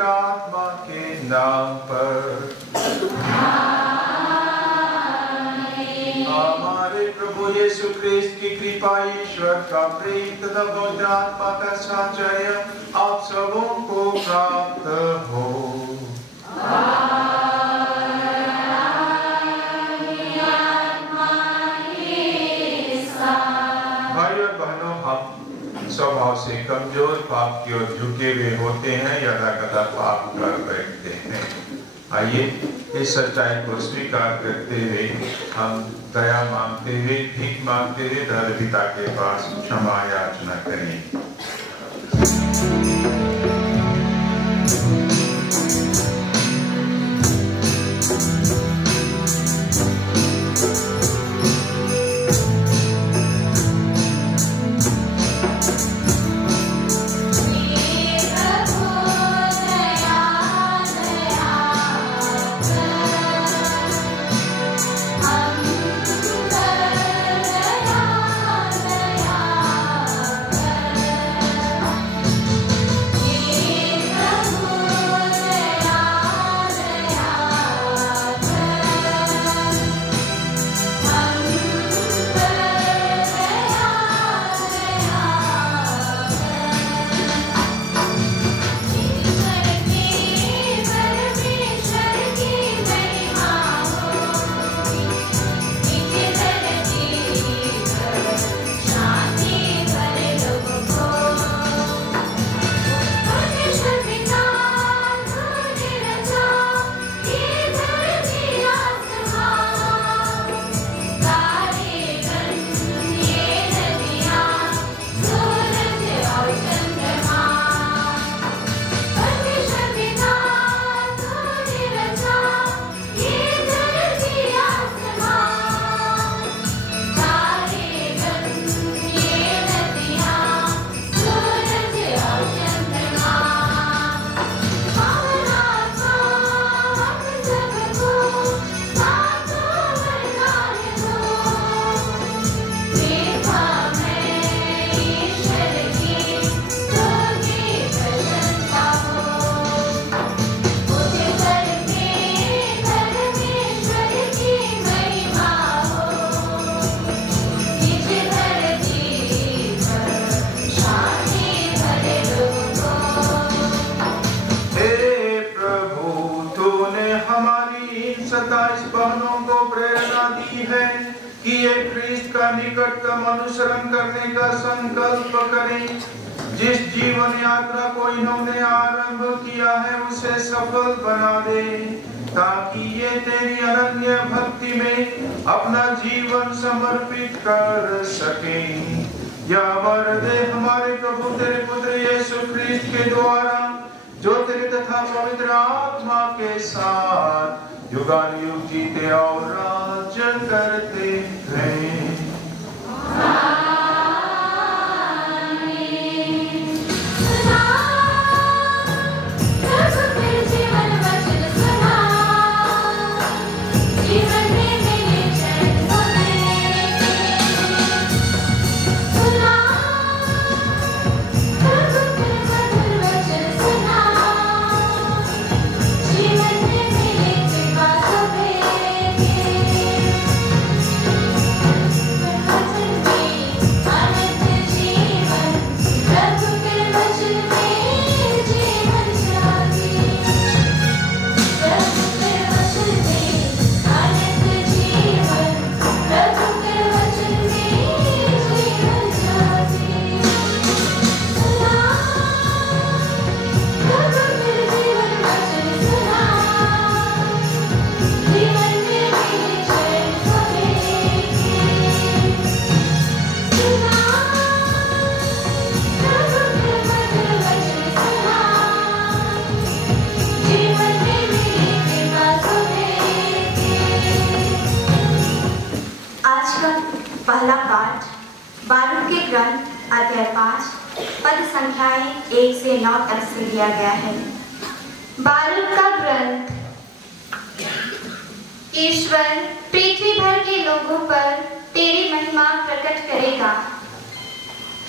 पवित्र आत्मा के नाम पर। हमारे प्रभु यीशु ख्रिस्त की कृपा, ईश्वर का प्रेम तथा पवित्र आत्मा का साहचर्य आप सबों को प्राप्त हो। भाई और बहनों, हम स्वभाव से कमजोर, पाप की ओर झुके हुए होते हैं या लगातार पाप कर बैठते हैं। आइए इस सच्चाई को स्वीकार करते हुए हम दया मांगते हुए, भीख मांगते हुए धर्म पिता के पास क्षमा याचना करें। निकटतम अनुसरण करने का संकल्प करें। जिस जीवन यात्रा को इन्होंने आरंभ किया है उसे सफल बना दे, ताकि ये तेरी अनन्य भक्ति में अपना जीवन समर्पित कर सकें। या वर दे हमारे प्रभु तेरे पुत्र यीशु ख्रिस्त के द्वारा, जो तेरे तथा पवित्र आत्मा के साथ युगानुयुग जीते और राज करते हैं। पहला पाठ बारूक के ग्रंथ अध्याय 5 पद संख्याएं 1 से 9 तक से दिया गया है। बारूक का ग्रंथ। ईश्वर पृथ्वी भर के लोगों पर तेरी महिमा प्रकट करेगा।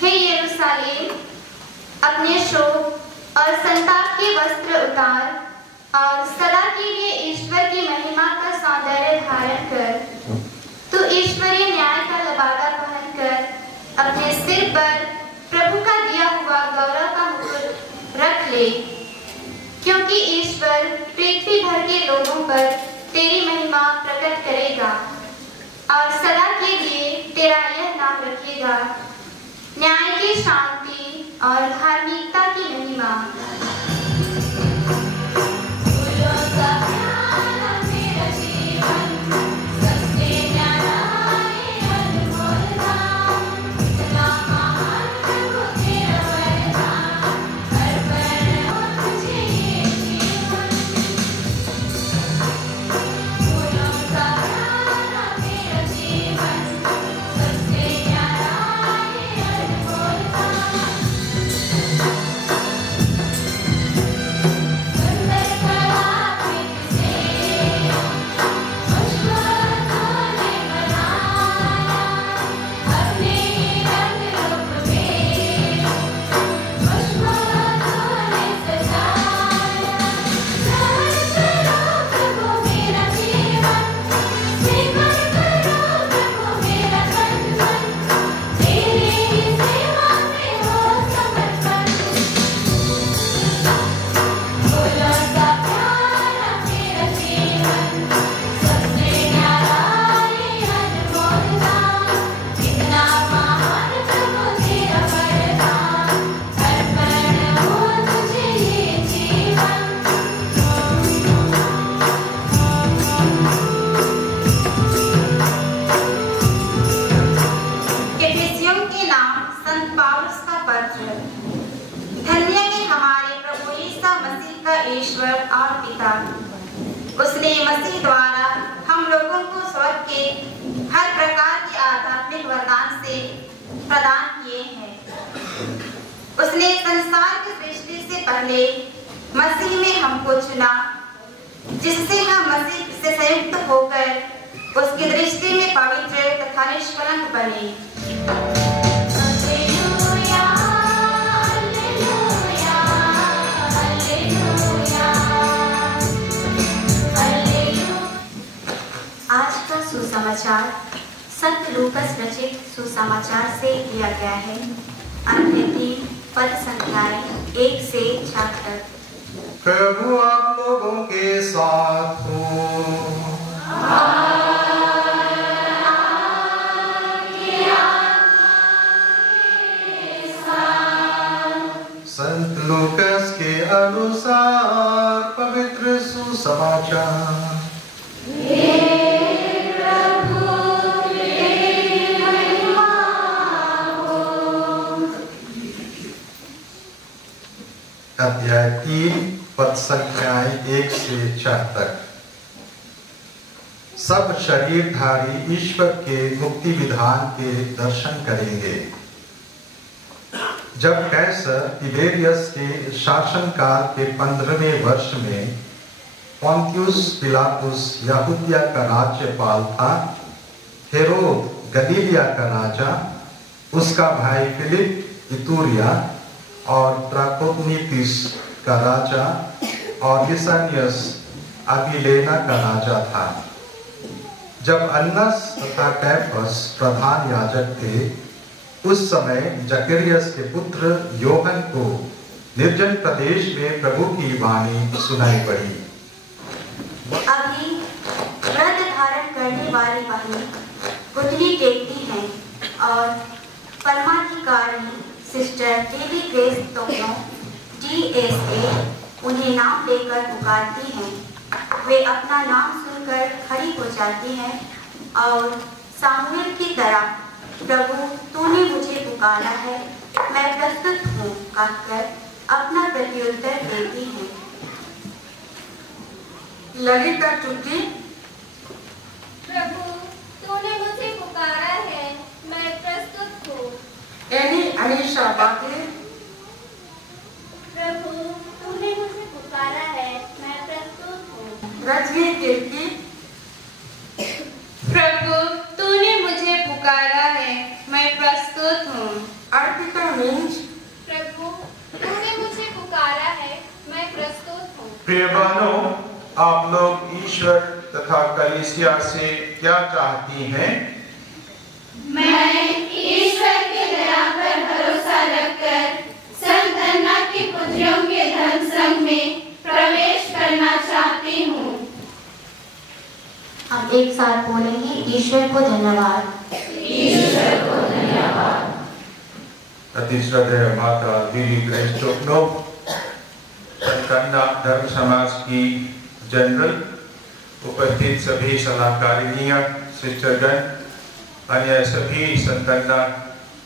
हे यरूशलेम, अपने शोक और संताप के वस्त्र उतार और सदा के लिए ईश्वर की महिमा का सौंदर्य धारण कर। तू ईश्वरीय न्याय का लबादा पहन कर अपने सिर पर प्रभु का दिया हुआ गौरव का मुकुट रख ले, क्योंकि ईश्वर पृथ्वी भर के लोगों पर तेरी महिमा प्रकट करेगा और सदा के लिए तेरा यह नाम रखेगा, न्याय की शांति और धार्मिकता की महिमा। ईश्वर और पिता, उसने मसीह द्वारा हम लोगों को स्वर्ग के हर प्रकार के आध्यात्मिक वरदान से प्रदान किए हैं। उसने संसार की सृष्टि से पहले मसीह में हमको चुना, जिससे हम मसीह से संयुक्त होकर उसकी दृष्टि में पवित्र तथा निष्कलंक बने। आज का सुसमाचार संत लूकास रचित सुसमाचार से लिया गया है। अन्य 3 पद संख्याएं 1 से 4 तक। प्रभु आप लोगों के साथ हो। संत लूकास के अनुसार पवित्र सुसमाचार। अध्याय 3 पद संख्याएं 1 से 4 तक। सब शरीरधारी ईश्वर के मुक्ति विधान के दर्शन करेंगे। जब कैसर तिबेरियस के शासनकाल के 15वें वर्ष में पोंतियुस पिलातुस यहूदिया का राज्यपाल था, हेरोद गलीलिया का राजा, उसका भाई फिलिप इतूरिया और त्राकोनितिस का राजा और लिसानियस अबिलेना का राजा था। जब अन्नस तथा कैफस प्रधान याजक थे, उस समय जकरियस के पुत्र योहन को निर्जन प्रदेश में प्रभु की वाणी सुनाई पड़ी। अभी व्रत धारण करने वाली बहनें घुटने टेकती हैं और परमाधिकारिणी सिस्टर बेबी ग्रेस तोक्यों DSA उन्हें नाम लेकर पुकारती हैं। वे अपना नाम सुनकर खड़ी हो जाती हैं और सामुएल की तरह प्रभु तूने मुझे पुकारा है, मैं प्रस्तुत हूँ कहकर अपना प्रत्युत्तर देती हैं। ललिता चुटकी, प्रभु तूने मुझे पुकारा है, मैं प्रस्तुत हूँ। एनी अनीशा बाकी, प्रभु तूने मुझे पुकारा है, मैं प्रस्तुत हूँ। रजनी तिर्की, प्रभु तूने मुझे पुकारा है, मैं प्रस्तुत हूँ। अर्पिता मिंज, प्रभु तूने मुझे पुकारा प्रिय बहनों, आप लोग ईश्वर तथा कलीसिया से क्या चाहती हैं? मैं ईश्वर के दया पर भरोसा रखकर संत अन्ना की पुत्रियों के धर्म संघ में प्रवेश करना चाहती हूँ। हम एक साथ बोलेंगे, ईश्वर को धन्यवाद। ईश्वर को धन्यवाद। अति श्रद्धेय माता दीदी ग्रेस टोकनो, कन्या धर्म समाज की जनरल, उपस्थित सभी सलाहकारिनियां, सिस्टरगण, अन्य सभी संतना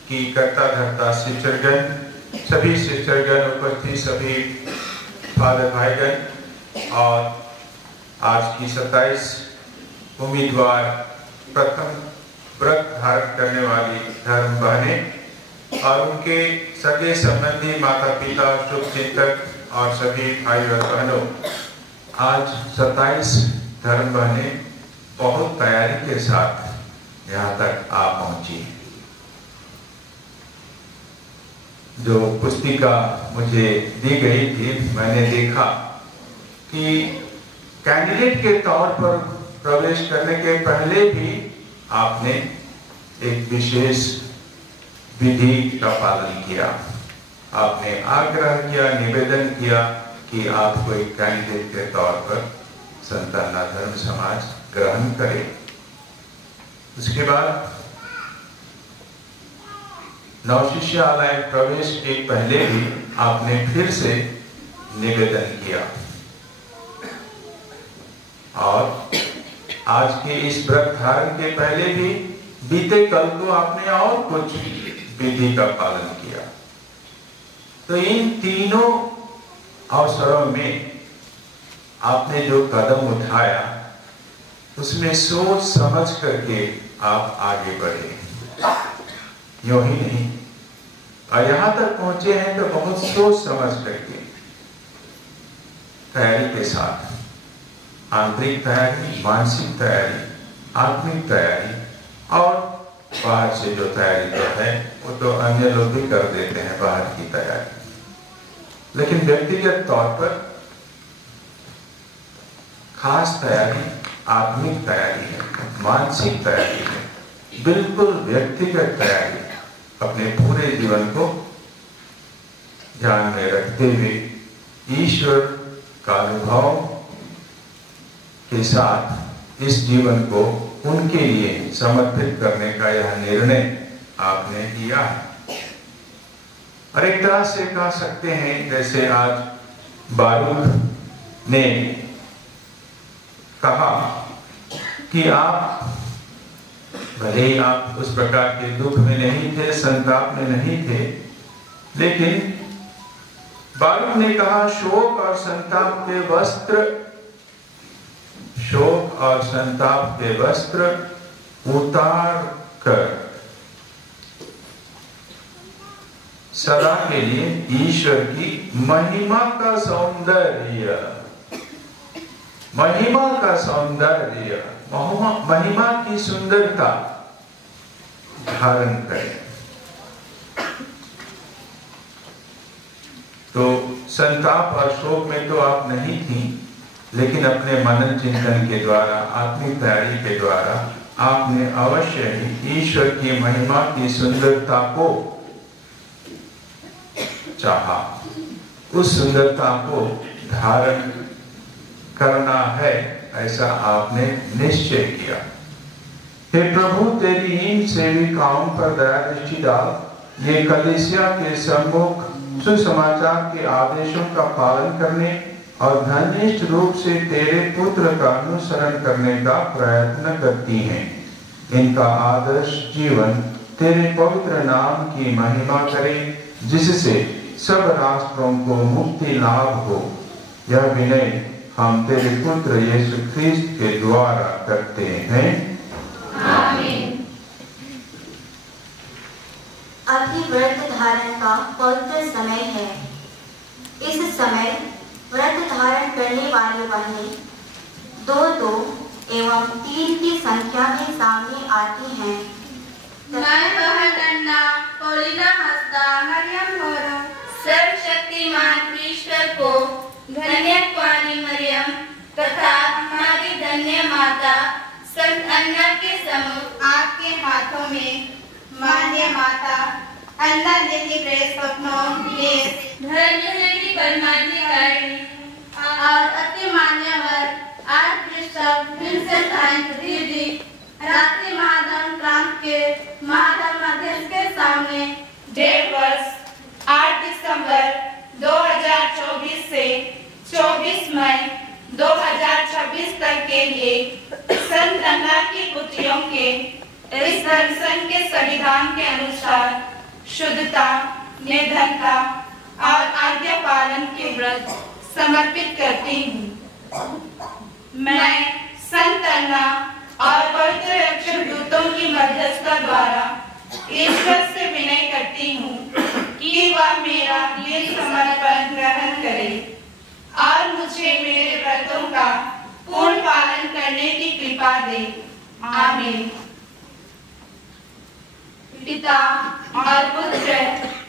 की कर्ता धर्ता सिस्टरगण, सभी सिस्टरगण, उपस्थित सभी फादर भाईगण और आज की 27 उम्मीदवार प्रथम व्रत धारण करने वाली धर्म बहनें और उनके सगे संबंधी माता पिता, शुभचिंतक और सभी भाई और बहनों, आज 27 धर्म बहनें बहुत तैयारी के साथ यहाँ तक आ पहुंची। जो पुस्तिका मुझे दी गई थी, मैंने देखा कि कैंडिडेट के तौर पर प्रवेश करने के पहले भी आपने एक विशेष विधि का पालन किया। आपने आग्रह किया, निवेदन किया कि आपको एक कैंडिडेट के तौर पर संत अन्ना धर्म समाज ग्रहण करे। उसके बाद नवशिष्यालय प्रवेश के पहले भी आपने फिर से निवेदन किया और आज के इस व्रत धारण के पहले भी बीते कल को आपने और कुछ विधि का पालन किया। तो इन तीनों अवसरों में आपने जो कदम उठाया उसमें सोच समझ करके आप आगे बढ़े, यूं ही नहीं। और यहां तक पहुंचे हैं तो बहुत सोच समझ करके, तैयारी के साथ, आंतरिक तैयारी, मानसिक तैयारी, आत्मिक तैयारी और बाहर से जो तैयारी जो है वो तो अन्य लोग भी कर देते हैं बाहर की तैयारी, लेकिन व्यक्तिगत तौर पर खास तैयारी आत्मिक तैयारी है, मानसिक तैयारी है, बिल्कुल व्यक्तिगत तैयारी। अपने पूरे जीवन को ध्यान में रखते हुए ईश्वर का अनुभव के साथ इस जीवन को उनके लिए समर्पित करने का यह निर्णय आपने किया है। और एक तरह से कह सकते हैं, जैसे आज बारूक ने कहा कि आप भले ही आप उस प्रकार के दुख में नहीं थे, संताप में नहीं थे, लेकिन बारूक ने कहा शोक और संताप के वस्त्र, शोक और संताप के वस्त्र उतार कर सदा के लिए ईश्वर की महिमा का सौंदर्य, महिमा का सौंदर्य, महिमा की सुंदरता धारण करें। तो संताप और शोक में तो आप नहीं थी, लेकिन अपने मनन चिंतन के द्वारा, आत्मिक तैयारी के द्वारा आपने अवश्य ही ईश्वर की महिमा की सुंदरता को चाहा, उस सुंदरता को धारण करना है, ऐसा आपने निश्चय किया। हे प्रभु, तेरी हीन सेविकाओं पर दया दृष्टि डाल। ये कलीसिया के सम्मुख सुसमाचार के आदेशों का पालन करने और धनिष्ठ रूप से तेरे पुत्र का अनुसरण करने का प्रयत्न करती हैं। इनका आदर्श जीवन तेरे पवित्र नाम की महिमा करे, जिससे सब राष्ट्रों को मुक्ति लाभ हो। यह विनय हम तेरे पुत्र यीशु ख्रिस्त के द्वारा करते हैं, आमीन। अभी व्रत धारण का पवित्र समय है। इस समय व्रत धारण करने वाले बहनें 2-2 एवं 3 की संख्या में सामने आती हैं। मैं बहन अन्ना, पौलिना हंसदा, मरियम होरो, सर्वशक्तिमान ईश्वर को धन्य कुंवारी मरियम तथा हमारी धन्य माता संत अन्ना के समुख आपके हाथों में मान्य माता अन्ना देवी प्रेस स्वप्नों के धर्मजयी परमाधिकारी और अति मान्यवर आर्च बिशप विंसेंट आइंस्टीन जी रात्रि महाधर्म प्रांत के महाधर्म अध्यक्ष के सामने डेट वर्ष 8 दिसंबर 2024 से 24 मई 2026 तक के लिए संत अन्ना की पुत्रियों के इस धर्म संघ के संविधान के अनुसार शुद्धता, निर्धनता और आज्ञा पालन के व्रत समर्पित करती हूँ। मैं संत अन्ना और पवित्र रक्षक दूतों की मध्यस्थता द्वारा ईश्वर से विनय करती हूँ कि वह मेरा ये समर्पण ग्रहण करे और मुझे मेरे व्रतों का पूर्ण पालन करने की कृपा दे। आमीन। पिता और पुत्र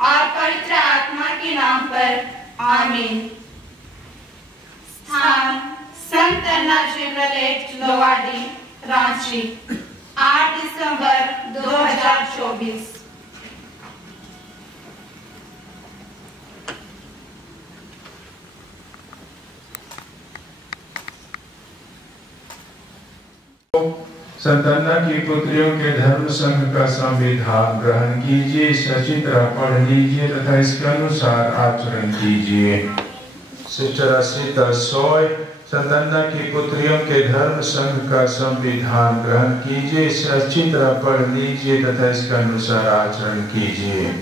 और पवित्र आत्मा के नाम पर आमीन। स्थान संत अन्ना जिब्राइल लोवाडी रांची 8 दिसंबर 2024। संत अन्ना की पुत्रियों के धर्म संघ का संविधान ग्रहण कीजिए, सच्ची तरह पढ़ लीजिए तथा इसके अनुसार आचरण कीजिए। सिस्टर असीता सोय, संत अन्ना की पुत्रियों के धर्म संघ का संविधान ग्रहण कीजिए, इसे अच्छी तरह पढ़ लीजिए तथा इसके अनुसार आचरण कीजिए।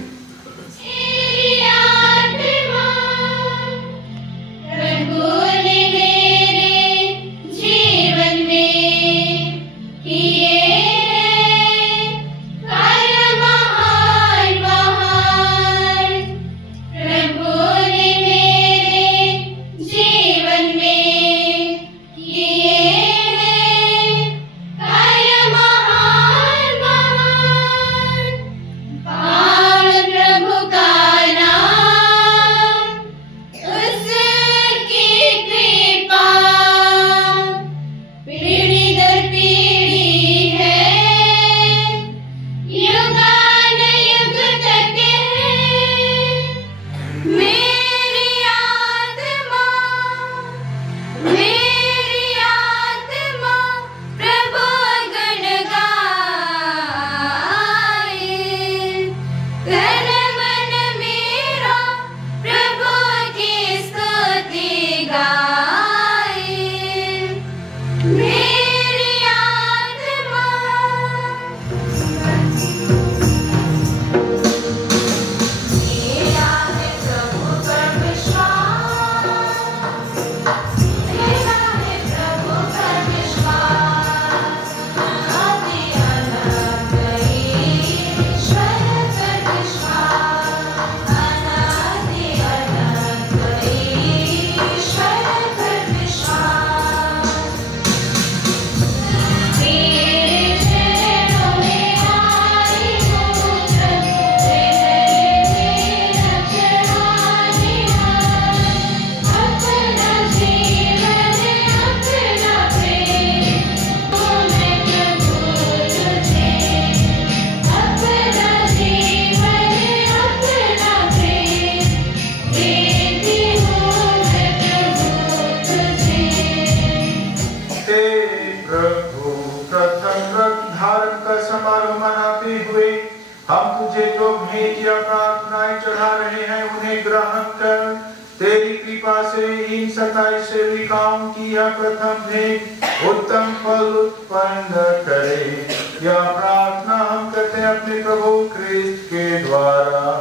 Bye.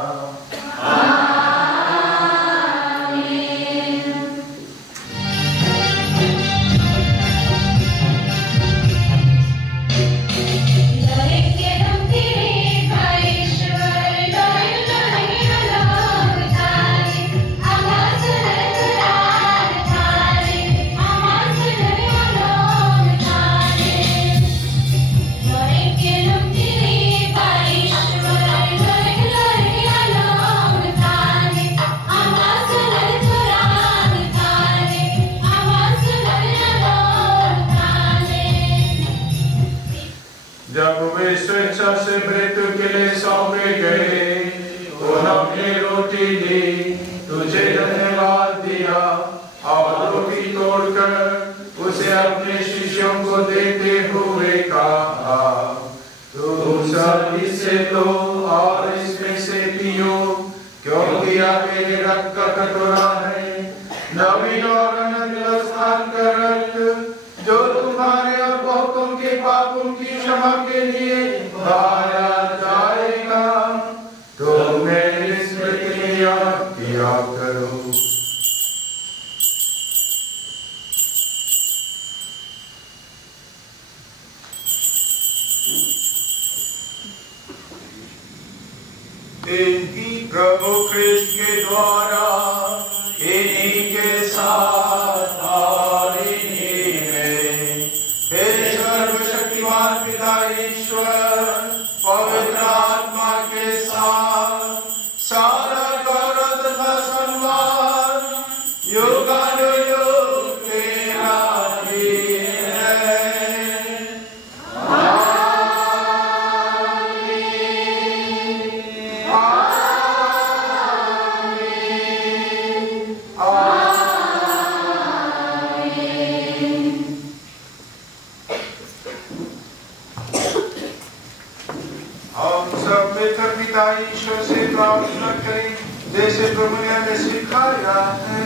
अपने शिष्यों को देते हुए कहा, तुम सब इससे लो और इसमें से पियो, क्योंकि यह मेरे रक्त का कटोरा है, नवीन और अनन्य स्थान का रक्त, जो तुम्हारे और बहुतों के पापों की क्षमा के लिए बहाया जाएगा। तो मेरी स्मृति में याद किया करो। इनकी प्रभु ख्रिस्त के द्वारा इन्हीं के साथ और इन्हीं में हे सर्वशक्तिमान पिता ईश्वर पवित्र आत्मा के साथ सारा गौरव तथा सम्मान युगानुयुग तेरा ही है। ईश्वर से प्रार्थना करें जैसे प्रभु ने हमें सिखाया है।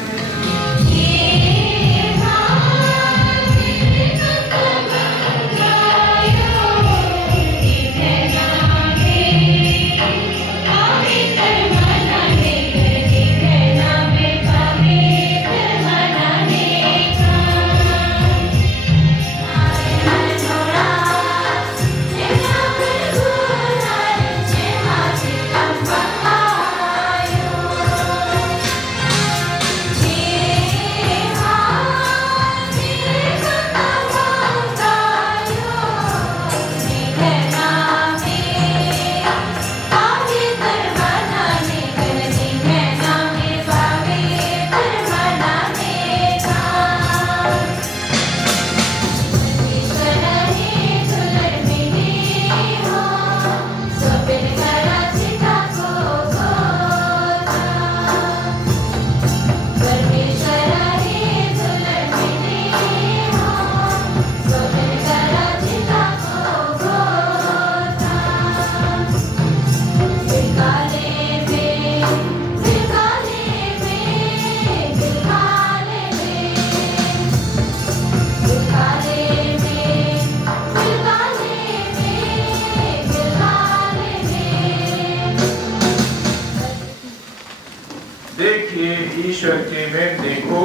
ईश्वर के मेमने को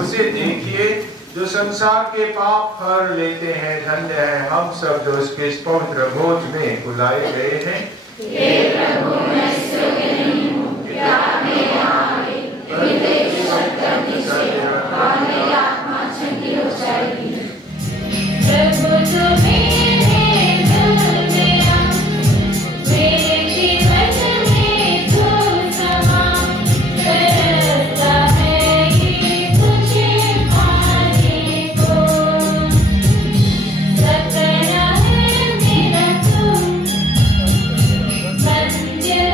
उसे देखिए जो संसार के पाप हर लेते हैं। धन्य है हम सब जो उसके इस पवित्र भोज में बुलाए गए हैं। हे प्रभु मैं योग्य नहीं हूँ कि आप मेरे यहाँ आए, मेरे शब्द करने से और मेरी आत्मा चंगी हो जाएगी। प्रभु जो मेरे दिल में आ, मेरे जीवन में तू समा करता है ये तुझे पाने को। सकरा है मेरा तू, मंदिर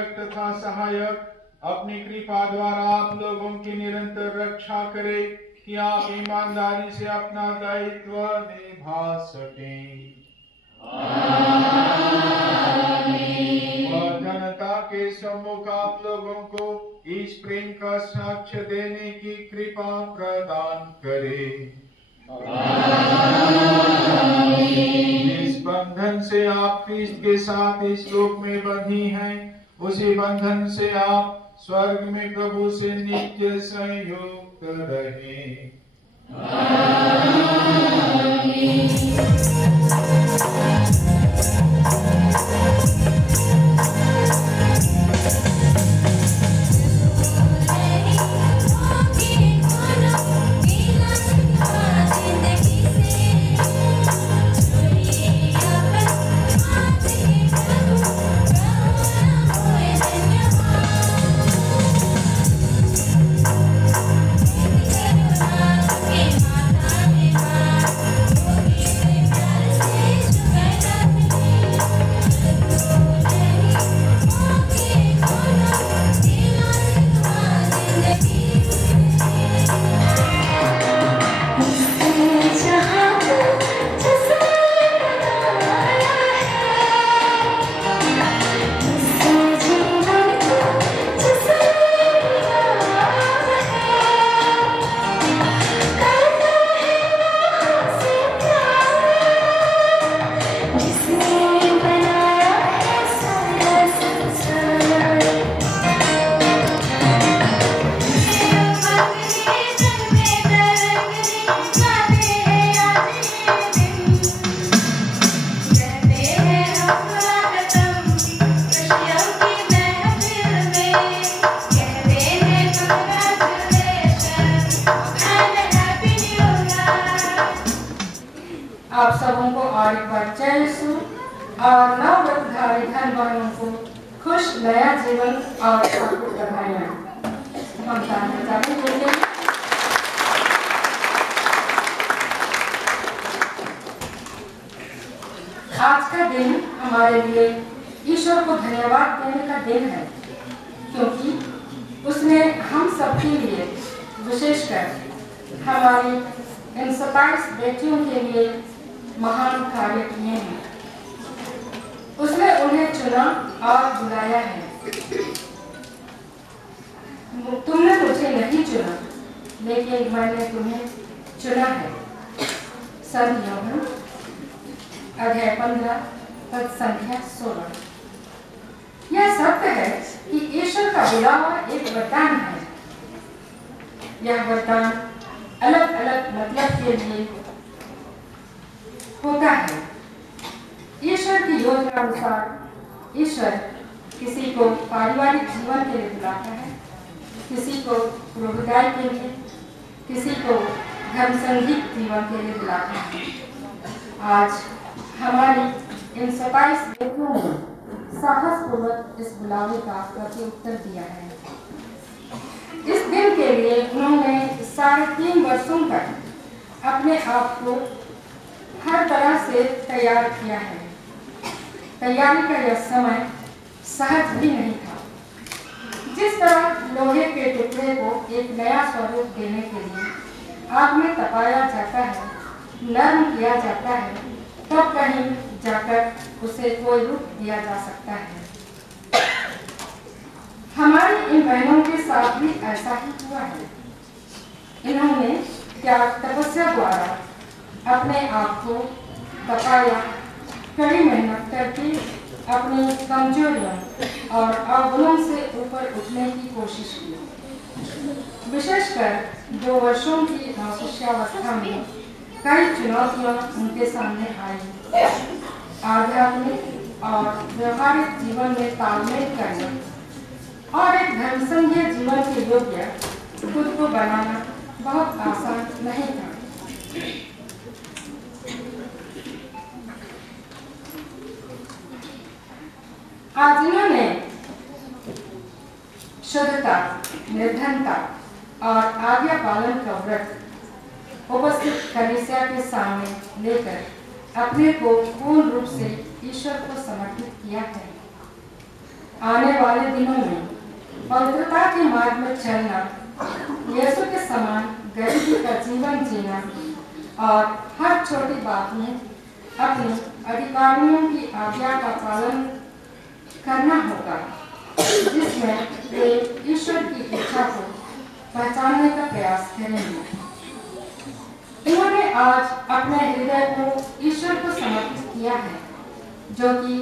प्रेरक तथा सहायक अपनी कृपा द्वारा आप लोगों की निरंतर रक्षा करे कि आप ईमानदारी से अपना दायित्व निभा सकें। और जनता के सम्मुख आप लोगों को इस प्रेम का साक्ष्य देने की कृपा प्रदान करे। जिस बंधन से आप ख्रीस्त के साथ इस लोक में बंधी हैं, उसी बंधन से आप स्वर्ग में प्रभु से नित्य संयुक्त रहे। आप सबों को और एक बार जय यीशु और नवधारी धन वालों को खुश नया जीवन और आपको बधाइयाँ। हम चाहते हैं आज का दिन हमारे लिए ईश्वर को धन्यवाद देने का दिन है, क्योंकि उसने हम सबके लिए विशेषकर हमारी इन 27 बेटियों के लिए महान कार्य किए हैं। उसने उन्हें चुना और बुलाया है। तुमने मुझे नहीं चुना, लेकिन मैंने तुम्हें चुना है। संत यूहन्ना अध्याय 15 पद संख्या 16। यह सत्य है कि ईश्वर का बुलावा एक वरदान है। यह वरदान अलग अलग मतलब के लिए होता है। ईश्वर की योजना अनुसार ईश्वर किसी को पारिवारिक जीवन के लिए बुलाता है, किसी को रोजगार के लिए, किसी को धर्म संगीत जीवन के लिए बुलाता है। आज हमारी इन 27 बेटियों ने साहसपूर्वक इस बुलावे का प्रति उत्तर दिया है। इस दिन के लिए उन्होंने 3.5 वर्षों तक अपने आप को हर तरह से तैयार किया है। तैयारी का यह समय सहज भी नहीं था। जिस तरह लोहे के टुकड़े को एक नया स्वरूप देने के लिए आग में तपाया जाता है, नरम किया जाता है, तब कहीं जाकर उसे कोई रूप दिया जा सकता है। हमारी इन बहनों के साथ भी ऐसा ही हुआ है। इन्होंने त्याग तपस्या द्वारा अपने आप को तपाया, कड़ी मेहनत करके अपनी कमजोरियों और अवगुणों से ऊपर उठने की कोशिश की। विशेषकर 2 वर्षों की शिष्यावस्था में कई चुनौतियां उनके सामने आई। आध्यात्मिक और व्यवहारिक जीवन में तालमेल करना और एक धर्मसंघीय जीवन के योग्य खुद को बनाना बहुत आसान नहीं था। आज इन्होंने शुद्धता, निर्धनता और आज्ञा पालन का व्रत उपस्थित कलीसिया के सामने लेकर अपने को पूर्ण रूप से ईश्वर को समर्पित किया है। आने वाले दिनों में पवित्रता के मार्ग में चलना, यीशु के समान गरीबी का जीवन जीना और हर छोटी बात में अपने अधिकारियों की आज्ञा का पालन करना होगा, जिसमें वे ईश्वर की इच्छा को पहचानने का प्रयास करेंगे। उन्होंने आज अपने हृदय को ईश्वर को समर्पित किया है, जो कि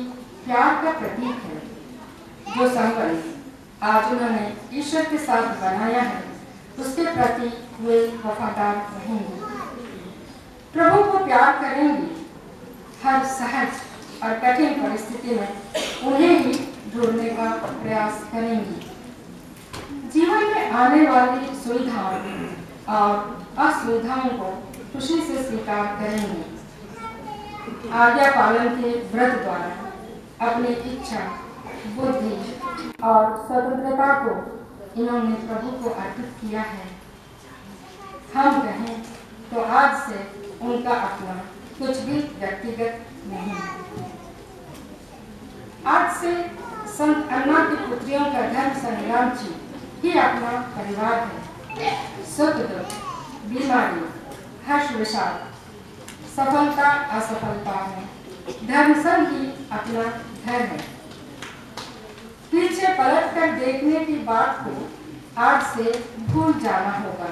प्यार का प्रतीक है। जो संबंध आज उन्होंने ईश्वर के साथ बनाया है, उसके प्रति वे वफादार रहेंगे, प्रभु को प्यार करेंगे, हर सहज और कठिन परिस्थिति में उन्हें ही ढूंढने का प्रयास करेंगे। जीवन में आने वाली सुविधाओं और असुविधाओं को खुशी से स्वीकार करेंगे। आज्ञा पालन के व्रत द्वारा अपनी इच्छा, बुद्धि और स्वतंत्रता को इन्होंने प्रभु को अर्पित किया है। हम कहें तो आज से उनका अपना कुछ भी व्यक्तिगत नहीं। आज से संत अन्ना की पुत्रियों का धर्म संग्राम ही अपना परिवार है। सुख दुख, बीमारी, हर्ष विषाद, सफलता असफलता में धर्म संघ ही अपना घर है। पीछे पलट कर देखने की बात को आज से भूल जाना होगा,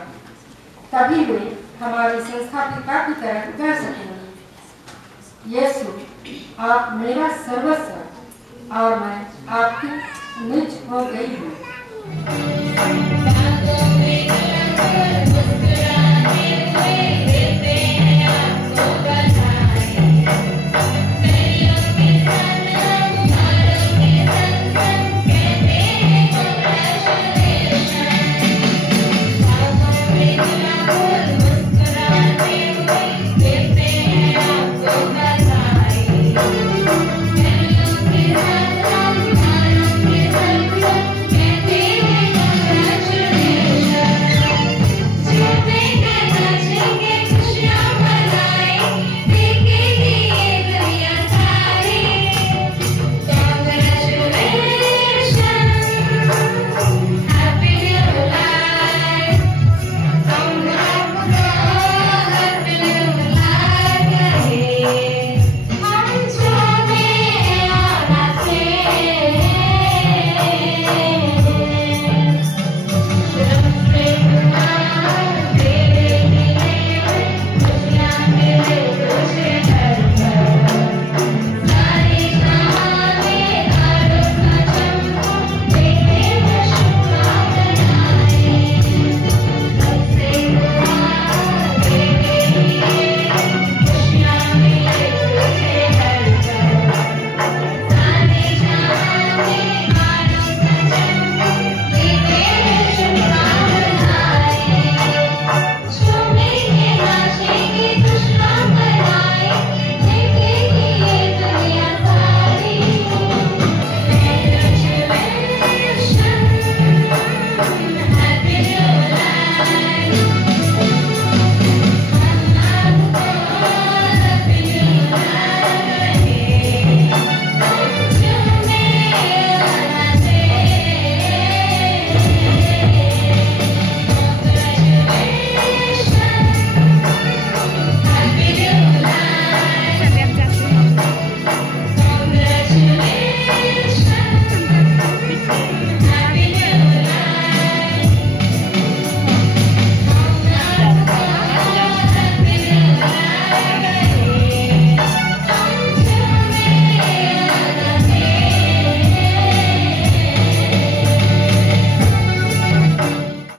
तभी वे हमारी संस्थापिका की तरह कर सकेंगे। यीशु, आप मेरा सर्वस्व और मैं आपकी निज हो गई हूँ।